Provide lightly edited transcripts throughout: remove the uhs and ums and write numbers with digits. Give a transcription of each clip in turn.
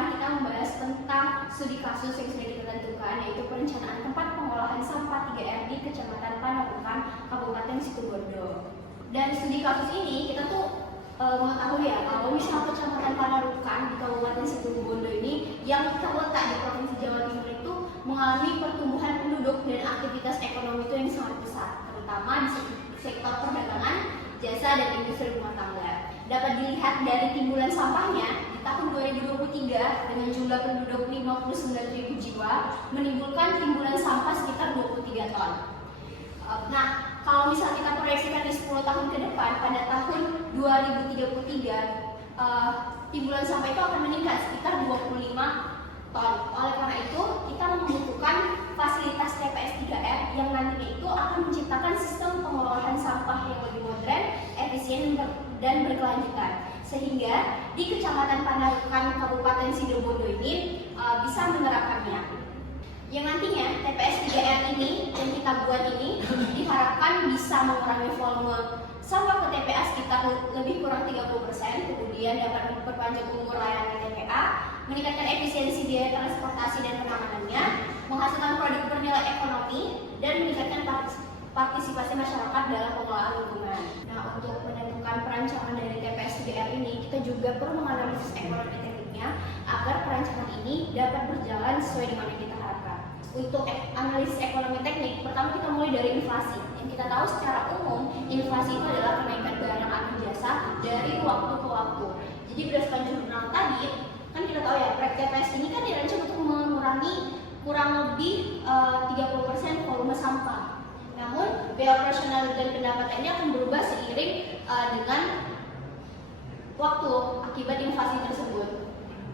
sekarang kita membahas tentang studi kasus yang sudah kita tentukan, yaitu perencanaan tempat pengolahan sampah 3R di Kecamatan Panarukan, Kabupaten Situbondo. Dan studi kasus ini kita tuh mengetahui ya, kalau misalnya Kecamatan Panarukan di Kabupaten Situbondo ini yang terletak di Provinsi Jawa Timur itu mengalami pertumbuhan penduduk dan aktivitas ekonomi itu yang sangat besar, terutama di sektor perdagangan, jasa, dan industri rumah tangga. Dapat dilihat dari timbulan sampahnya di tahun 2023 dengan jumlah penduduk 59.000 jiwa menimbulkan timbulan sampah sekitar 23 ton. Nah, kalau misalnya kita proyeksikan di 10 tahun ke depan, pada tahun 2033 timbulan sampah itu akan meningkat sekitar 25 ton. Oleh karena itu, kita membutuhkan fasilitas TPS 3R yang nantinya itu akan menciptakan sistem pengolahan sampah yang lebih modern, efisien, dan berkelanjutan, sehingga di Kecamatan Panarukan, Kabupaten Situbondo ini bisa menerapkannya. Yang nantinya TPS 3R ini yang kita buat ini diharapkan bisa mengurangi volume sampah ke TPA sekitar lebih kurang 30%, kemudian dapat memperpanjang umur layanan TPA, meningkatkan efisiensi biaya transportasi dan penanganannya, menghasilkan produk bernilai ekonomi, dan meningkatkan partisipasi masyarakat dalam pengelolaan lingkungan. Nah, untuk menentukan perancangan dari TPS 3R ini, kita juga perlu menganalisis ekonomi tekniknya agar perancangan ini dapat berjalan sesuai dengan yang kita harapkan. Untuk analisis ekonomi teknik, pertama kita mulai dari inflasi. Yang kita tahu secara umum, inflasi itu adalah kenaikan barang atau jasa dari waktu ke waktu. Jadi berdasarkan jurnal tadi, kan kita tahu ya, proyek TPS ini kan dirancang untuk mengurangi kurang lebih 30% volume sampah. Namun, biaya operasional dan pendapatannya akan berubah seiring dengan waktu akibat inflasi tersebut.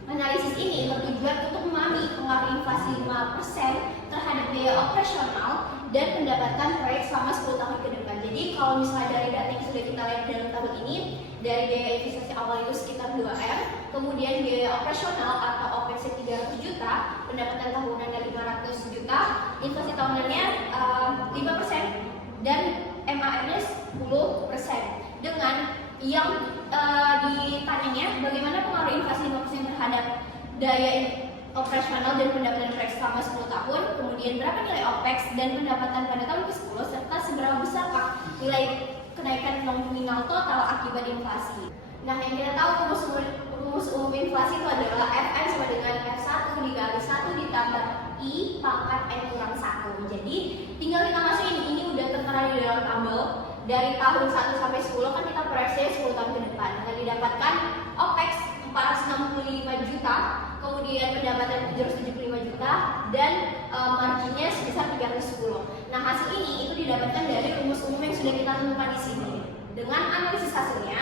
Analisis ini bertujuan untuk memahami pengaruh inflasi 5% terhadap biaya operasional dan pendapatan proyek selama 10 tahun ke depan. Jadi, kalau misalnya dari data yang sudah kita lihat dalam tahun ini, dari biaya investasi awal itu sekitar 2M, kemudian biaya operasional atau OPEX 300 juta, pendapatan tahunannya 500 juta, inflasi tahunannya 5%, dan MAR-nya 10%. Dengan yang ditanyanya bagaimana pengaruh inflasi 5% terhadap daya operasional dan pendapatan proyek selama 10 tahun, kemudian berapa nilai OPEX dan pendapatan pada tahun ke-10, serta seberapa besarkah nilai kenaikan nominal total akibat inflasi. Nah, yang kita tahu rumus umum inflasi itu adalah Fn sama dengan F1 dikali 1 ditambah I pangkat N kurang 1. Jadi, tinggal kita masukin, ini udah tertera di dalam tabel. Dari tahun 1 sampai 10 kan kita proyeksinya 10 tahun ke depan. Dengan didapatkan OPEX 465 juta, kemudian pendapatan 775 juta, dan marginnya sebesar 310. Nah, hasil ini itu didapatkan dari rumus umum yang sudah kita temukan di sini. Dengan analisis hasilnya,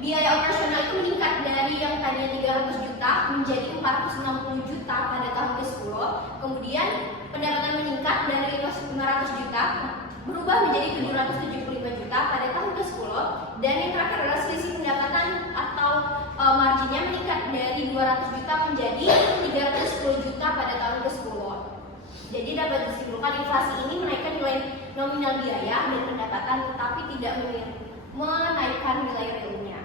biaya operasional itu meningkat dari yang tadinya 300 juta menjadi 460 juta pada tahun ke-10. Kemudian pendapatan meningkat dari 500 juta berubah menjadi 775 juta pada tahun ke-10, dan yang terakhir adalah selisih pendapatan atau marginnya meningkat dari 200 juta menjadi 310 juta pada tahun ke-10. Jadi dapat disimpulkan inflasi ini menaikkan nilai nominal biaya dan pendapatan, tetapi tidak menaikkan nilai realnya.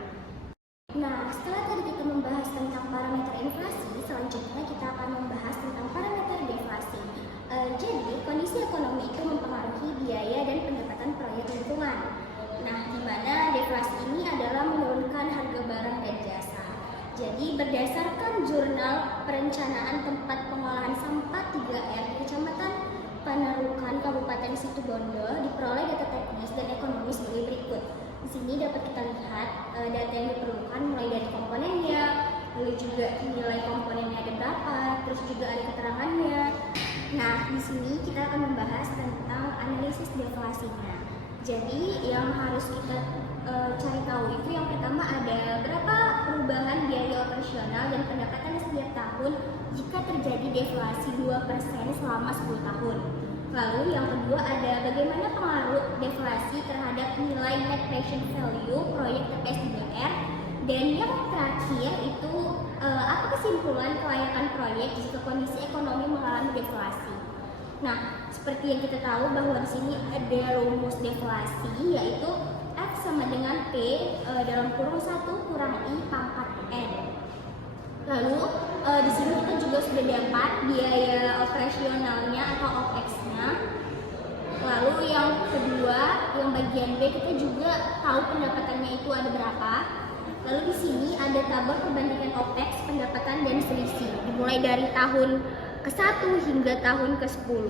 Nah, setelah tadi kita membahas tentang parameter inflasi, selanjutnya kita akan membahas tentang parameter deflasi. Jadi, kondisi ekonomi itu mempengaruhi biaya dan pendapatan proyek lingkungan. Nah, di mana deflasi ini adalah menurunkan harga barang dan jasa. Jadi, berdasarkan jurnal perencanaan tempat pengolahan sampah 3R di Kecamatan Panarukan, Kabupaten Situbondo, diperoleh data teknis dan ekonomi sebagai berikut. Di sini dapat kita lihat data yang diperlukan mulai dari komponennya, lalu juga nilai komponennya ada berapa, terus juga ada keterangannya. Nah, di sini kita akan membahas tentang analisis deflasinya. Jadi, yang harus kita cari tahu itu yang pertama ada berapa perubahan biaya operasional dan pendapatan setiap tahun jika terjadi deflasi 2% selama 10 tahun. Lalu yang kedua ada bagaimana pengaruh deflasi terhadap nilai net present value proyek TPS 3R, dan yang terakhir itu apa kesimpulan kelayakan proyek jika kondisi ekonomi mengalami deflasi. Nah, seperti yang kita tahu bahwa di sini ada rumus deflasi, yaitu F sama dengan P dalam kurung 1 kurang I pangkat N. Lalu Di sini kita juga sudah dapat biaya operasionalnya atau OPEX-nya. Lalu yang kedua, yang bagian B kita juga tahu pendapatannya itu ada berapa. Lalu di sini ada tabel perbandingan OPEX, pendapatan dan selisih, dimulai dari tahun ke-1 hingga tahun ke-10.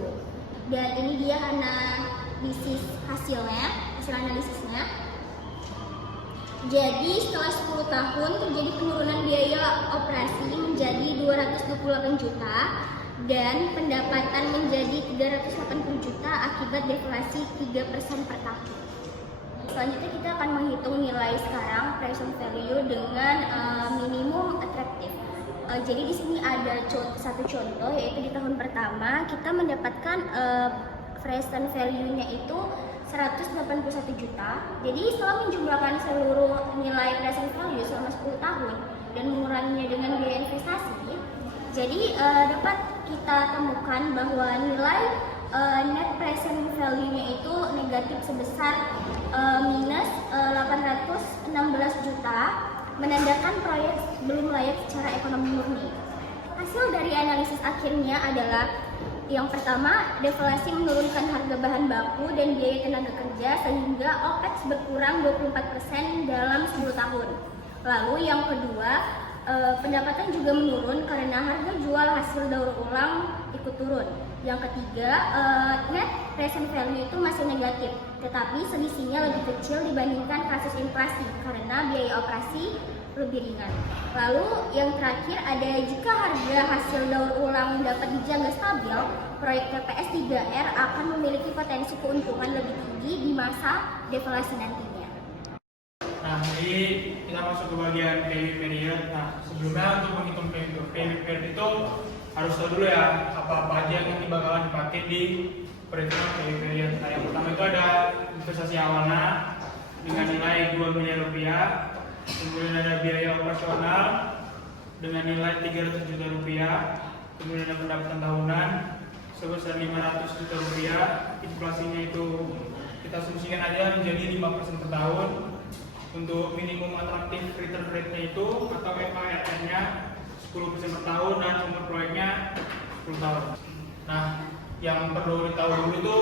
Dan ini dia analisis hasilnya, hasil analisisnya. Jadi setelah 10 tahun terjadi penurunan biaya operasi menjadi 228 juta dan pendapatan menjadi 380 juta akibat deflasi 3% per tahun. Selanjutnya kita akan menghitung nilai sekarang present value dengan minimum atraktif. Jadi di sini ada satu contoh, yaitu di tahun pertama kita mendapatkan present value-nya itu 181 juta. Jadi setelah menjumlahkan seluruh nilai present value selama 10 tahun dan menguranginya dengan biaya investasi, jadi dapat kita temukan bahwa nilai net present value-nya itu negatif sebesar minus 816 juta, menandakan proyek belum layak secara ekonomi murni. Hasil dari analisis akhirnya adalah yang pertama, deflasi menurunkan harga bahan baku dan biaya tenaga kerja sehingga OPEX berkurang 24% dalam 10 tahun. Lalu yang kedua, pendapatan juga menurun karena harga jual hasil daur ulang ikut turun. Yang ketiga, net present value itu masih negatif, tetapi selisihnya lebih kecil dibandingkan kasus inflasi karena biaya operasi lebih ringan. Lalu yang terakhir ada jika harga hasil daur ulang dapat dijaga stabil, proyek TPS 3R akan memiliki potensi keuntungan lebih tinggi di masa deflasi nantinya. Nah, jadi kita masuk ke bagian payback period. Nah, sebelumnya untuk menghitung payback period itu harus tahu dulu ya apa-apa aja yang nanti bakalan dipakai di perhitungan payback period. Nah, yang pertama itu ada investasi awalnya dengan nilai 2 miliar rupiah, kemudian ada biaya operasional dengan nilai 300 juta rupiah, kemudian ada pendapatan tahunan sebesar 500 juta rupiah. Inflasinya itu kita asumsikan aja menjadi 5% per tahun. Untuk minimum atraktif return rate-nya itu atau MARR-nya 10% per tahun dan umur proyeknya 10 tahun. Nah, yang perlu ditahu dulu itu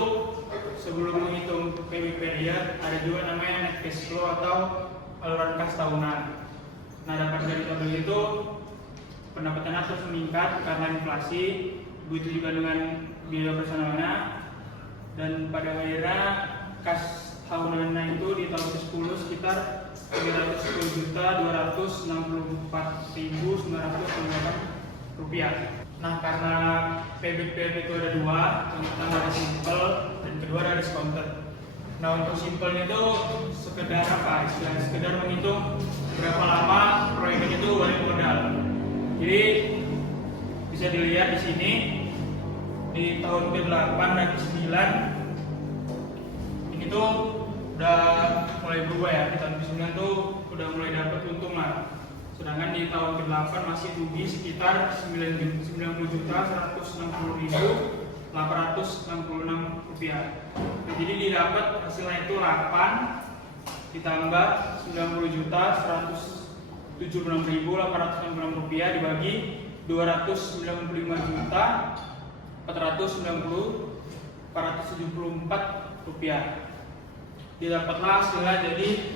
sebelum menghitung payback period ada juga namanya net cash flow atau aluran kas tahunan. Nah, dapat dari tabel itu pendapatannya terus meningkat karena inflasi, begitu juga dengan biaya operasionalnya, dan pada akhirnya kas tahunannya itu di tahun ke-10 sekitar 310.264.998 rupiah. Nah, karena payback period itu ada dua, yang pertama ada simple dan kedua ada discounted. Nah, untuk simple itu sekedar apa? Sekedar menghitung berapa lama proyek itu balik modal. Jadi bisa dilihat di sini di tahun ke-8 dan ke-9 ini tuh udah mulai berubah ya. Di tahun ke-9 tuh udah mulai dapat untung lah. Sedangkan di tahun ke-8 masih rugi sekitar 90.160.866 rupiah. Nah, jadi didapat hasilnya itu 8 ditambah 90.176.866 rupiah dibagi 295.474 rupiah. Didapatlah hasilnya jadi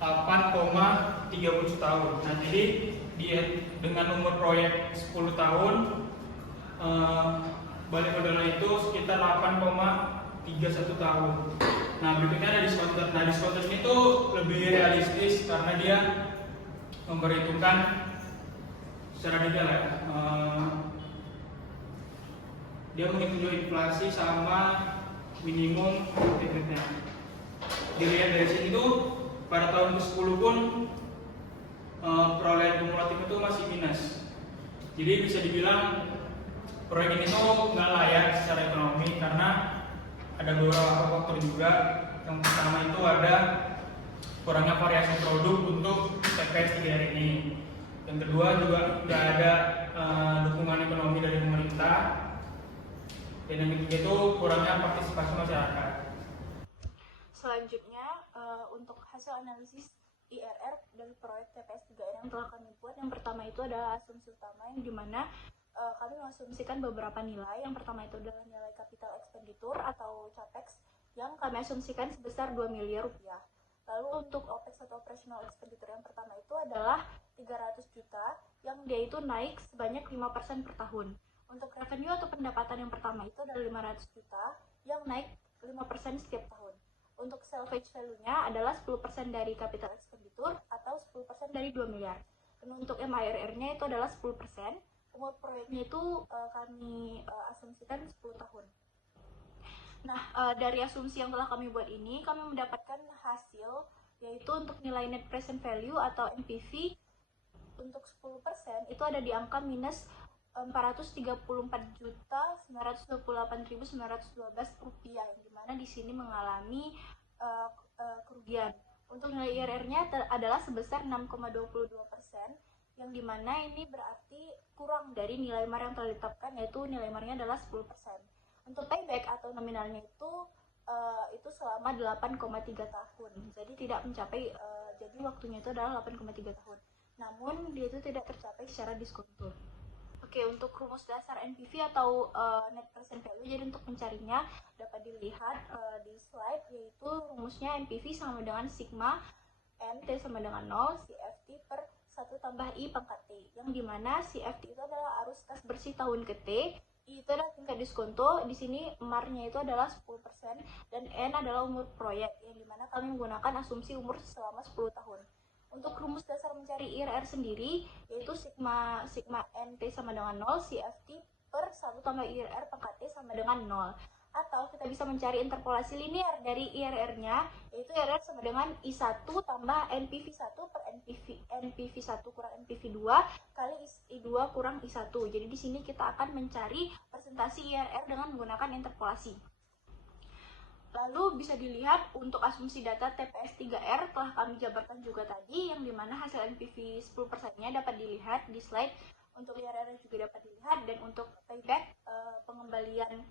8,31 tahun. Nah, jadi dengan umur proyek 10 tahun balik modalnya itu sekitar 8,31 tahun. Nah, berikutnya ada discounted. Nah, discounted ini tuh lebih realistis karena dia memperhitungkan secara detail ya. Dia menghitung inflasi sama minimum rate-nya. Dilihat dari sini tuh pada tahun ke-10 pun perolehan kumulatif itu masih minus. Jadi bisa dibilang proyek ini tuh nggak layak secara ekonomi karena ada beberapa faktor juga. Yang pertama itu ada kurangnya variasi produk untuk TPS 3R ini. Yang kedua juga nggak ada dukungan ekonomi dari pemerintah. Dan yang ketiga itu kurangnya partisipasi masyarakat. Selanjutnya untuk hasil analisis IRR dari proyek TPS 3R yang telah kami buat. Yang pertama itu adalah asumsi utama, yang dimana kami mengasumsikan beberapa nilai. Yang pertama itu adalah nilai capital expenditure atau CAPEX yang kami asumsikan sebesar 2 miliar rupiah. Lalu untuk OPEX atau operational expenditure yang pertama itu adalah 300 juta yang dia itu naik sebanyak 5% per tahun. Untuk revenue atau pendapatan yang pertama itu adalah 500 juta yang naik 5% setiap tahun. Untuk salvage value-nya adalah 10% dari capital expenditure atau 10% dari 2 miliar. Dan untuk MIRR-nya itu adalah 10%. Umur proyeknya itu kami asumsikan 10 tahun. Nah, dari asumsi yang telah kami buat ini, kami mendapatkan hasil yaitu untuk nilai net present value atau NPV untuk 10% itu ada di angka minus 434.928.912 rupiah, yang dimana di sini mengalami kerugian. Untuk nilai IRR-nya adalah sebesar 6,22%, yang dimana ini berarti kurang dari nilai MAR yang telah ditetapkan, yaitu nilai MAR-nya adalah 10%. Untuk payback atau nominalnya itu selama 8,3 tahun. Jadi tidak mencapai, jadi waktunya itu adalah 8,3 tahun. Namun dia itu tidak tercapai secara diskonto. Oke, untuk rumus dasar NPV atau net present value, jadi untuk mencarinya dapat dilihat di slide, yaitu rumusnya NPV sama dengan sigma N T sama dengan 0 CFT per 1 tambah I pangkat T, yang dimana CFT itu adalah arus kas bersih tahun ke T, I itu adalah tingkat diskonto, di sini MAR-nya itu adalah 10%, dan N adalah umur proyek, yang dimana kami menggunakan asumsi umur selama 10 tahun. Untuk rumus dasar mencari IRR sendiri, yaitu sigma NT sama dengan 0, CFT per 1 tambah IRR pangkat T sama dengan 0. Atau kita bisa mencari interpolasi linear dari IRR-nya, yaitu IRR sama dengan I1 tambah NPV1 per NPV1 kurang NPV2 kali I2 kurang I1. Jadi di sini kita akan mencari presentasi IRR dengan menggunakan interpolasi. Lalu bisa dilihat untuk asumsi data TPS 3R telah kami jabarkan juga tadi, yang dimana hasil NPV 10%-nya dapat dilihat di slide. Untuk IRR juga dapat dilihat, dan untuk payback pengembalian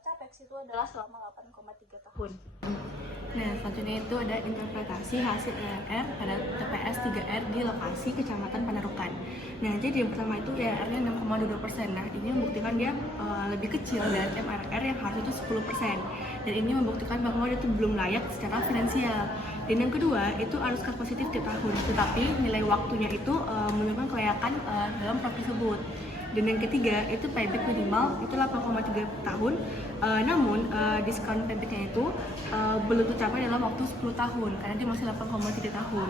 CAPEX itu adalah selama 8,3 tahun. Nah, selanjutnya itu ada interpretasi hasil IRR pada TPS 3R di lokasi Kecamatan Panarukan. Nah, jadi yang pertama itu IRR-nya 6,22%. Nah, ini membuktikan dia lebih kecil dari MRR yang harus itu 10%. Dan ini membuktikan bahwa dia itu belum layak secara finansial. Dan yang kedua, itu arus kas positif tiap tahun. Tetapi nilai waktunya itu menunjukkan kelayakan dalam proyek tersebut. Dan yang ketiga, itu payback minimal itu 8,3 tahun. Namun diskon paybacknya itu belum tercapai dalam waktu 10 tahun karena dia masih 8,3 tahun.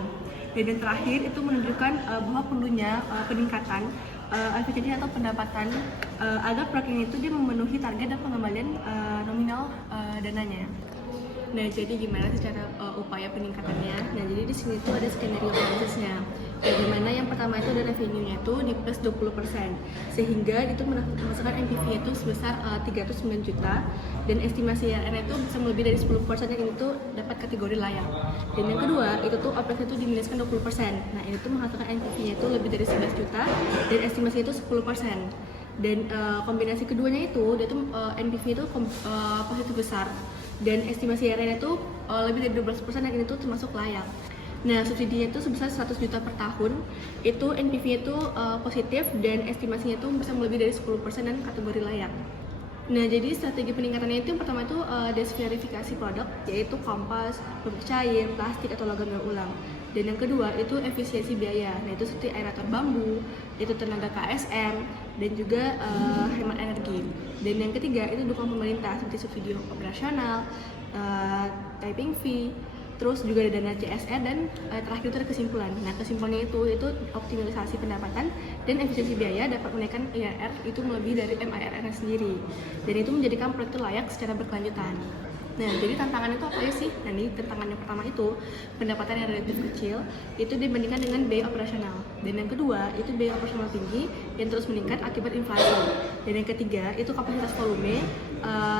Dan yang terakhir itu menunjukkan bahwa perlunya peningkatan efisiensi atau pendapatan agar proyek ini itu dia memenuhi target dan pengembalian nominal dananya. Nah, jadi gimana secara upaya peningkatannya? Nah, jadi di sini tuh ada skenario analisisnya. Bagaimana yang pertama itu ada revenue-nya itu di plus 20%, sehingga itu memasukkan NPV itu sebesar 309 juta, dan estimasi IRR itu bisa lebih dari 10%, yang ini tuh dapat kategori layak. Dan yang kedua, itu tuh OPEX itu diminuskan 20%. Nah, ini tuh menghasilkan NPV-nya itu lebih dari 11 juta, dan estimasi itu 10%. Dan kombinasi keduanya itu, dia tuh NPV itu positif besar, dan estimasi IRR itu lebih dari 12%, yang ini tuh termasuk layak. Nah, subsidinya itu sebesar 100 juta per tahun, itu NPV-nya itu positif, dan estimasinya itu bisa melebihi dari 10% dan kategori layak. Nah, jadi strategi peningkatannya itu yang pertama itu desverifikasi produk, yaitu kampas, pupuk cair, plastik atau logam daur ulang. Dan yang kedua itu efisiensi biaya, nah itu seperti aerator bambu, itu tenaga KSM, dan juga hemat energi. Dan yang ketiga itu dukungan pemerintah seperti subsidi operasional, typing fee, terus juga ada dana CSR, dan terakhir itu ada kesimpulan. Nah, kesimpulannya itu optimalisasi pendapatan dan efisiensi biaya dapat menaikkan IRR itu melebihi dari MIRR sendiri, dan itu menjadikan proyek itu layak secara berkelanjutan. Nah, jadi tantangan itu apa ya sih? Nah, ini tantangan yang pertama itu pendapatan yang relatif kecil itu dibandingkan dengan biaya operasional. Dan yang kedua itu biaya operasional tinggi yang terus meningkat akibat inflasi. Dan yang ketiga itu kapasitas volume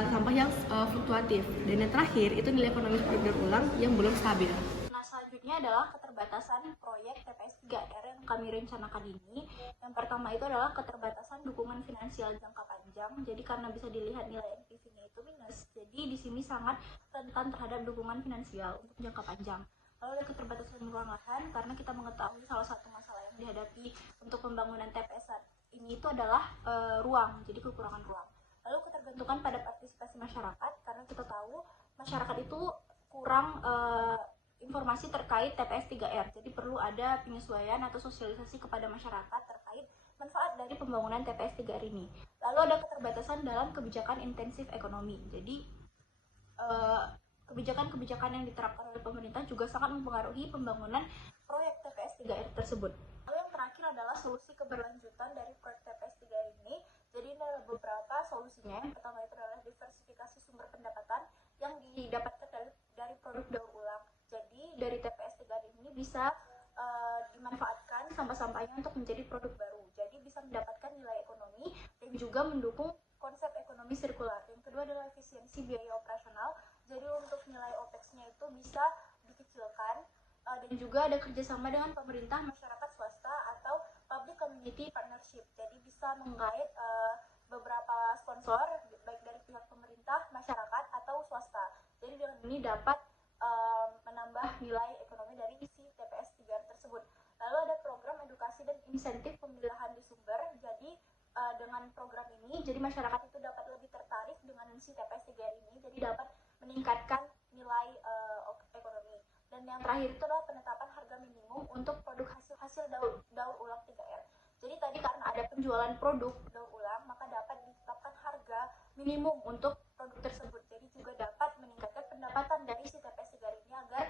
sampah yang fluktuatif. Dan yang terakhir itu nilai ekonomis proyek daur ulang yang belum stabil. Nah, selanjutnya adalah keterbatasan proyek TPS 3R yang kami rencanakan ini. Yang pertama itu adalah keterbatasan dukungan finansial jangka panjang. Jadi karena bisa dilihat nilai NPV-nya itu minus, jadi di sini sangat rentan terhadap dukungan finansial untuk jangka panjang. Lalu ada keterbatasan ruang lahan, karena kita mengetahui salah satu masalah yang dihadapi untuk pembangunan TPS saat ini itu adalah ruang, jadi kekurangan ruang. Lalu ketergantungan pada partisipasi masyarakat, karena kita tahu masyarakat itu kurang informasi terkait TPS 3R, jadi perlu ada penyesuaian atau sosialisasi kepada masyarakat terkait manfaat dari pembangunan TPS 3R ini. Lalu ada keterbatasan dalam kebijakan intensif ekonomi, jadi kebijakan-kebijakan yang diterapkan oleh pemerintah juga sangat mempengaruhi pembangunan proyek TPS 3R tersebut. Lalu yang terakhir adalah solusi keberlanjutan dari proyek TPS 3R ini. Jadi ini adalah beberapa solusinya. Yang pertama itu adalah diversifikasi sumber pendapatan yang didapatkan dari produk daur ulang. Jadi dari TPS 3R ini bisa dimanfaatkan sampah-sampahnya untuk menjadi produk baru. Jadi bisa mendapatkan nilai ekonomi dan juga mendukung konsep ekonomi sirkular. Yang kedua adalah efisiensi biaya operasional. Jadi untuk nilai OPEX-nya itu bisa dikecilkan, dan juga ada kerjasama dengan pemerintah, masyarakat swasta atau public community partnership. Jadi bisa menggait beberapa sponsor baik dari pihak pemerintah, masyarakat atau swasta. Jadi dengan ini dapat menambah nilai ekonomi dari si TPS 3R tersebut. Lalu ada program edukasi dan insentif pemilahan di sumber. Jadi dengan program ini, jadi masyarakat itu dapat lebih tertarik dengan si TPS 3R ini, jadi dapat meningkatkan nilai ekonomi. Dan yang terakhir itu adalah penetapan harga minimum untuk produk hasil daur ulang 3R. Jadi tadi karena ada penjualan produk daur ulang, maka dapat ditetapkan harga minimum untuk produk tersebut. Jadi juga dapat meningkatkan pendapatan dari si TPS 3R ini agar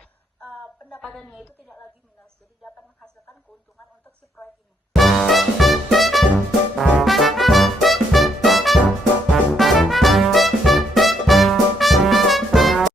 pendapatannya itu